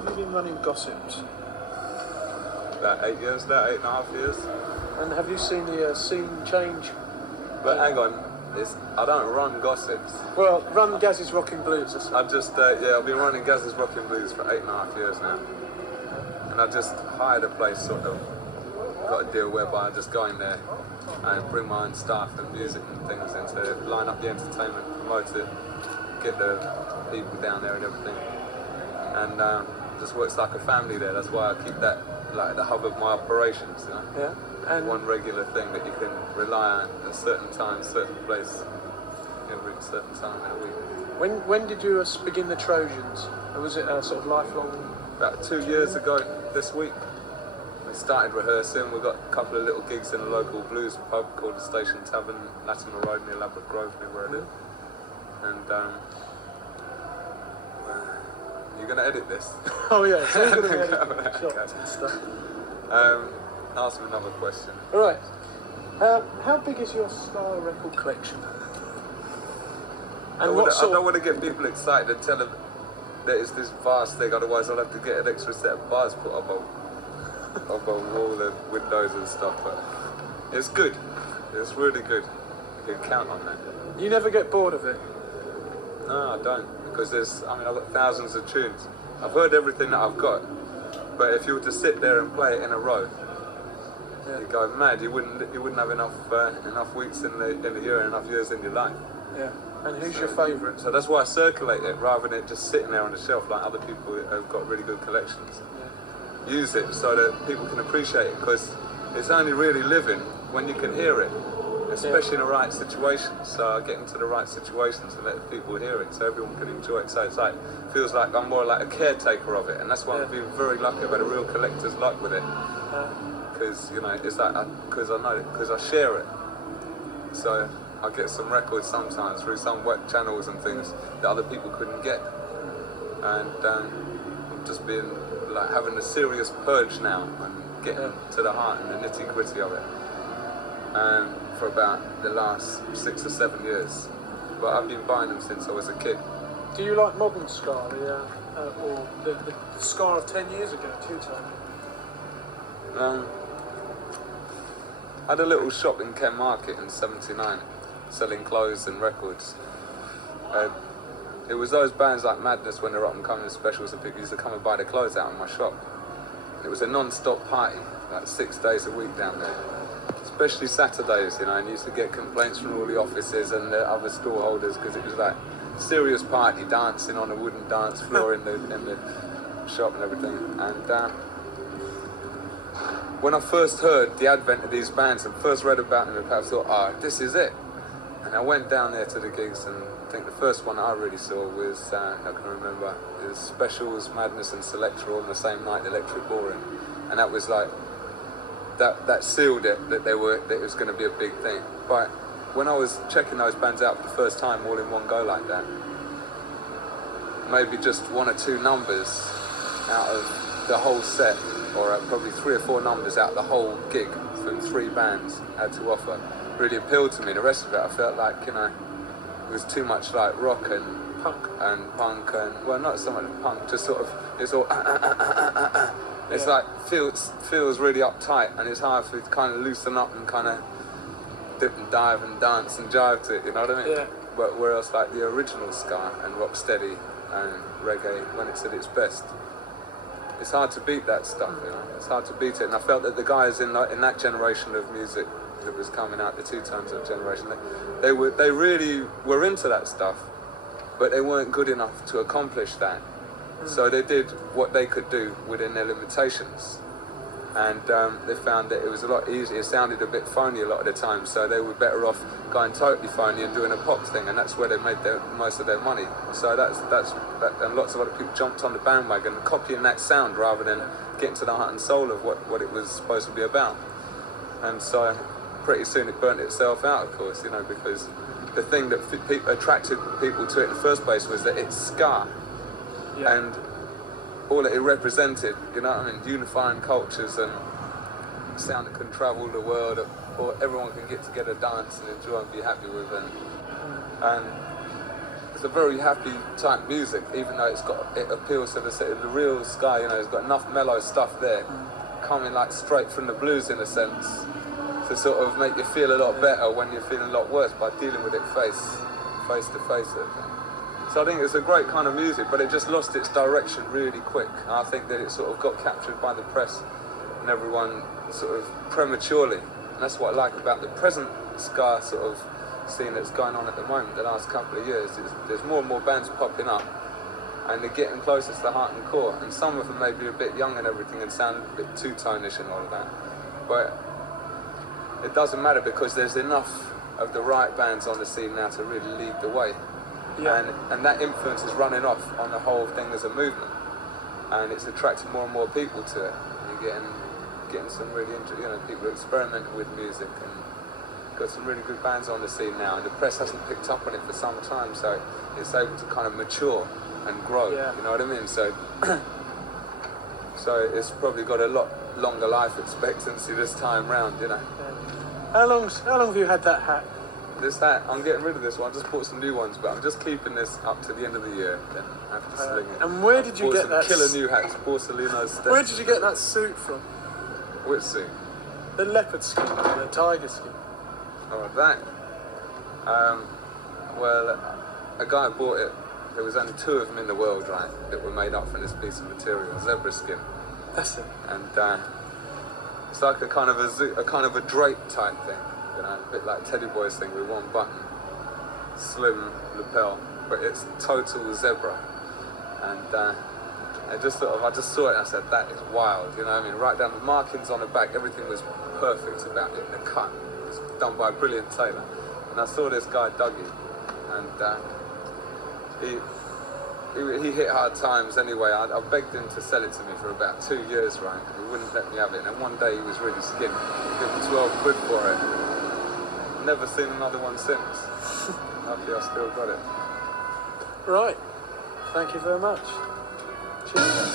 have you been running Gossips? About 8 years now, 8.5 years. And have you seen the scene change? But hang on, I don't run Gossips. Well, run Gaz's Rockin' Blues. I've just, I've been running Gaz's Rockin' Blues for 8.5 years now. And I just hired a place, sort of, got a deal whereby I just go in there and bring my own staff and music and things in to line up the entertainment, promote it, get the people down there and everything. And just works like a family there. That's why I keep that like the hub of my operations, you know? Yeah. And one regular thing that you can rely on at a certain time, certain place, every certain time that week. When did you begin the Trojans? Or was it a sort of lifelong? About 2 years ago this week, we started rehearsing. We got a couple of little gigs in a local blues pub called the Station Tavern, Latimer Road near Labrador Grove, near where I live. And you're going to edit this? Oh yeah, so you're going to edit shots and stuff. Ask me another question. All right. How big is your Star record collection? And I don't want to get people excited and tell them that it's this vast thing, otherwise I'll have to get an extra set of bars put up on all the windows and stuff. But it's good. It's really good. You can count on that. You never get bored of it? No, I don't. Because I've got thousands of tunes. I've heard everything that I've got. But if you were to sit there and play it in a row, yeah, you'd go mad. You wouldn't have enough weeks in the year and enough years in your life. Yeah. And who's your favourite? So that's why I circulate it rather than it just sitting there on the shelf like other people who have got really good collections. Yeah. Use it so that people can appreciate it, because it's only really living when you can hear it, especially in the right situations. So I get into the right situations and let people hear it so everyone can enjoy it. So it's like, feels like I'm more like a caretaker of it, and that's why I've been very lucky. I've had a real collector's luck with it, because it's like because I know it, because I share it. So I get some records sometimes through some web channels and things that other people couldn't get, and I'm just being like having a serious purge now and getting to the heart and the nitty gritty of it. For about the last 6 or 7 years, but I've been buying them since I was a kid. Do you like modern ska, or the ska of 10 years ago, two-tone? I had a little shop in Ken Market in '79, selling clothes and records. It was those bands like Madness, when they're up and coming specials, and people used to come and buy the clothes out of my shop. And it was a non-stop party, like 6 days a week down there. Especially Saturdays, and you used to get complaints from all the offices and the other store holders, because it was like serious party, dancing on a wooden dance floor in the shop and everything. And when I first heard the advent of these bands and first read about them, I thought, this is it. And I went down there to the gigs, and I think the first one I really saw was, I can remember, it was Specials, Madness and Selectra all on the same night, the Electric Ballroom. And that was like, that sealed it, that it was going to be a big thing. But when I was checking those bands out for the first time all in one go like that, maybe just 1 or 2 numbers out of the whole set, or probably 3 or 4 numbers out of the whole gig from 3 bands had to offer, really appealed to me. The rest of it, I felt like, it was too much like rock and punk and, well, not so much punk, just sort of, it's all it's like feels really uptight, and it's hard to kind of loosen up and kind of dip and dive and dance and jive to it, you know what I mean? Yeah. But whereas like the original ska and rocksteady and reggae, when it's at its best, it's hard to beat that stuff, It's hard to beat it, and I felt that the guys in that generation of music that was coming out, the two-tones of generation, they really were into that stuff, but they weren't good enough to accomplish that. So they did what they could do within their limitations, and they found that it was a lot easier. It sounded a bit phony a lot of the time, so they were better off going totally phony and doing a pop thing, and that's where they made most of their money. So that's and lots of other people jumped on the bandwagon, copying that sound rather than getting to the heart and soul of what it was supposed to be about. And so pretty soon it burnt itself out, of course, because the thing that attracted people to it in the first place was that it's ska. Yeah. And all that it represented, unifying cultures and sound that can travel the world, or everyone can get together, dance and enjoy and be happy with. And it's a very happy type music, even though it appeals to the real Sky. You know, it's got enough mellow stuff there, coming like straight from the blues in a sense, to sort of make you feel a lot better when you're feeling a lot worse by dealing with it face to face. So I think it's a great kind of music, but it just lost its direction really quick. And I think that it sort of got captured by the press and everyone sort of prematurely. And that's what I like about the present ska sort of scene that's going on at the moment, the last couple of years. There's more and more bands popping up, and they're getting closer to the heart and core. And some of them may be a bit young and everything and sound a bit two-tonish and all of that. But it doesn't matter, because there's enough of the right bands on the scene now to really lead the way. Yeah. And that influence is running off on the whole thing as a movement, and it's attracting more and more people to it. You're getting some really people experimenting with music, and got some really good bands on the scene now, and the press hasn't picked up on it for some time, so it's able to kind of mature and grow. Yeah. You know what I mean? So so it's probably got a lot longer life expectancy this time round, you know. Yeah. How long have you had that hat? This hat, I'm getting rid of this one. I just bought some new ones, but I'm just keeping this up to the end of the year. Then I have to sling it. And where did you get that? Killer new hats, Borsalino Steak. Where did you get that suit from? Which suit? The leopard skin, the tiger skin. Oh, that. Well, a guy bought it. There was only 2 of them in the world, right, that were made up from this piece of material, zebra skin. That's it. And it's like a kind of a drape type thing. You know, a bit like Teddy Boy's thing with one button, slim lapel, but it's total zebra. And I just saw it and I said, that is wild, you know what I mean? Right down the markings on the back, everything was perfect about it. The cut was done by a brilliant tailor. And I saw this guy, Dougie, and he hit hard times anyway. I begged him to sell it to me for about 2 years, right? He wouldn't let me have it. And one day he was really skint. I gave him 12 quid for it. Never seen another one since. Luckily I still got it. Right. Thank you very much. Cheers.